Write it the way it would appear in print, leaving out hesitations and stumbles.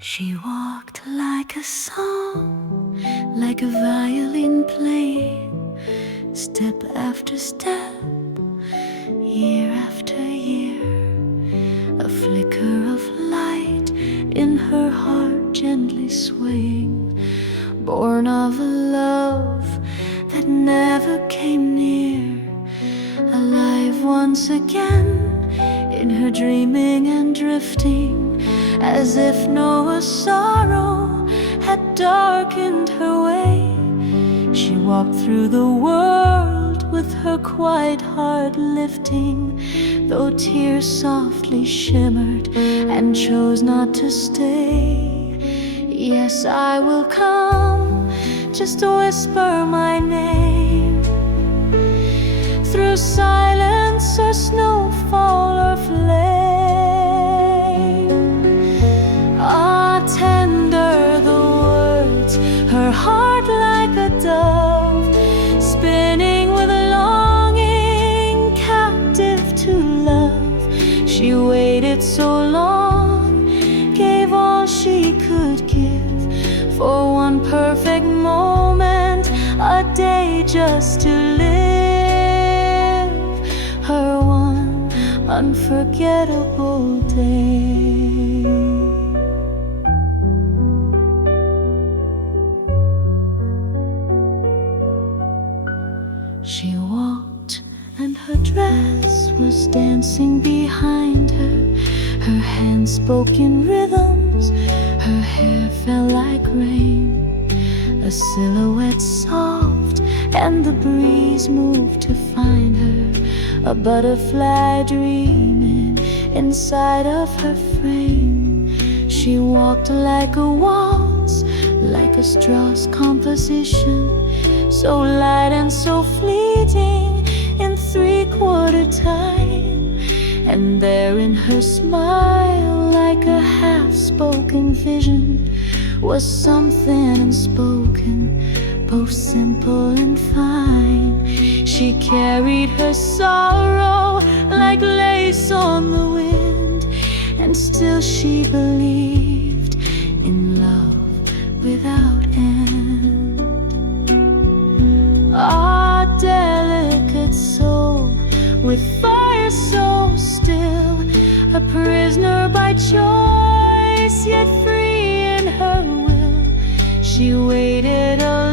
She walked like a song, like a violin playing, step after step, year after year. A flicker of light in her heart gently swaying, born of a love that never came near. Alive once again in her dreaming and drifting, as if no sorrow had darkened her way. She walked through the world with her quiet heart lifting, though tears softly shimmered and chose not to stay. Yes, I will come, just whisper my name, through silence or snowfall or flame. Ah, tender the words, her heart like a dove, spinning with longing, captive to love. She waited so long, gave all she could give, for one perfect moment, a day just to live, her one unforgettable day. She walked and her dress was dancing behind her. Her hands spoke in rhythms, her hair fell like rain, a silhouette soft, and the breeze moved to find her, a butterfly dreaming inside of her frame. She walked like a waltz, like a Strauss composition, so light and so fleeting in three-quarter time. And there in her smile, like a half-spoken vision, was something unspoken, both simple and fine. She carried her sorrow like lace on the wind, and still she believed in love without end. Ah, delicate soul, with fire so still, a prisoner by choice, yet free in her will. She waited alone